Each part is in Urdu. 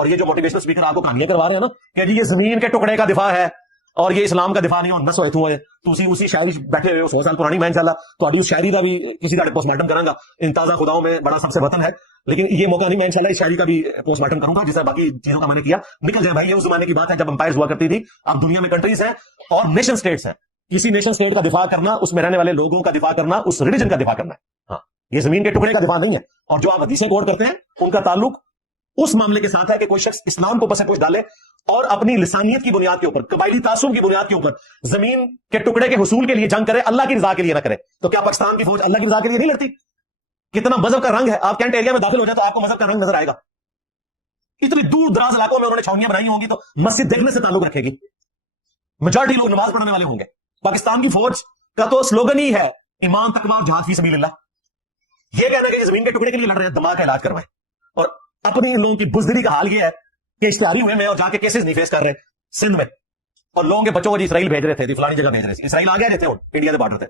اور یہ جو موٹیویشنل اسپیکر آپ کو کہانیاں کروا رہے ہیں نا کہ جی یہ زمین کے ٹکڑے کا دفاع ہے اور یہ اسلام کا دفاع نہیں ہو، بس ہوئے تو تسی اسی شاعری بیٹھے ہوئے ہو 100 سال پرانی، میں انشاءاللہ تہاڈی اس شاعری کا بھی کسی طرح پوسٹ مارٹم کراں گا، ان تازہ خداؤں میں بڑا سب سے وطن ہے، لیکن یہ موقع نہیں، میں انشاءاللہ اس شاعری کا بھی پوسٹ مارٹم کروں گا جس طرح باقی چیزوں کا میں نے کیا نکل جائے بھائی۔ یہ اس زمانے کی بات ہے جب امپائرز ہوا کرتی تھی، اب دنیا میں کنٹریز ہیں اور نیشن سٹیٹس ہیں، کسی نیشن سٹیٹ کا دفاع کرنا، اس میں رہنے والے لوگوں کا دفاع کرنا، اس ریلیجن کا دفاع کرنا ہے، ہاں یہ زمین کے ٹکڑے کا دفاع نہیں ہے۔ اور جو آپ حدیثیں کوٹ کرتے ہیں ان کا تعلق اس معاملے کے ساتھ ہے کہ کوئی شخص اسلام کو پس پوش ڈالے اور اپنی لسانیت کی بنیاد کے اوپر، قبائلی تعصب کی بنیاد کے اوپر زمین کے ٹکڑے کے حصول کے لیے جنگ کرے، اللہ کی رضا کے لیے نہ کرے۔ تو کیا پاکستان کی فوج اللہ کی رضا کے لیے نہیں لڑتی؟ کتنا مذہب کا رنگ ہے، آپ کینٹ ایریا میں داخل ہو جائے تو آپ کو مذہب کا رنگ نظر آئے گا۔ اتنی دور دراز علاقوں میں انہوں نے چھاؤنیاں بنائی ہوں گی تو مسجد دیکھنے سے تعلق رکھے گی، میجارٹی لوگ نماز پڑھنے والے ہوں گے۔ پاکستان کی فوج کا تو سلوگن ہی ہے ایمان تقوی اور جہاد فی سبیل اللہ۔ یہ کہنا کہ یہ زمین کے ٹکڑے کے لیے لڑ رہے ہیں، دماغ کا علاج کروائیں۔ اور اپنی لوگوں کی بزدلی کا حال یہ ہے کہ اشتہاری ہوئے میں اور جا کے کیسز نہیں فیس کر رہے سندھ میں، اور لوگوں کے بچوں کو جی اسرائیل بھیج رہے تھے، فلانی جگہ بھیج رہے تھے، اسرائیل آ گیا رہتے ہو انڈیا کے بارڈر تھے۔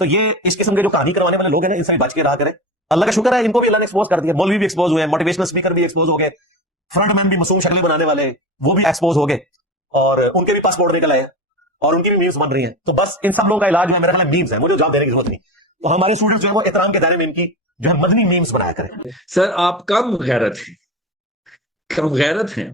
تو یہ اس قسم کے جو کہانی کروانے والے لوگ ہیں ان سے بچ کے رہا کریں۔ اللہ کا شکر ہے ان کو بھی اللہ نے ایکسپوز کر دیا، مولوی بھی ایکسپوز ہوئے ہیں، موٹیویشنل اسپیکر بھی ایکسپوز ہو گئے، فرنٹ مین بھی معصوم شکلیں بنانے والے وہ بھی ایکسپوز ہو گئے، اور ان کے بھی پاسپورٹ نکل آئے اور ان کی بھی میمز بن رہی ہیں۔ تو بس ان سب لوگوں کا علاج جو ہے میرا خیال ہے میمز ہے، مجھے جواب دینے کی ضرورت نہیں۔ تو ہمارے اسٹوڈنٹس جو ہے وہ احترام کے دائرے میں ان کی جو ہے مدنی میمز بنایا کریں۔ سر آپ کم غیرت ہیں، کم غیرت ہیں۔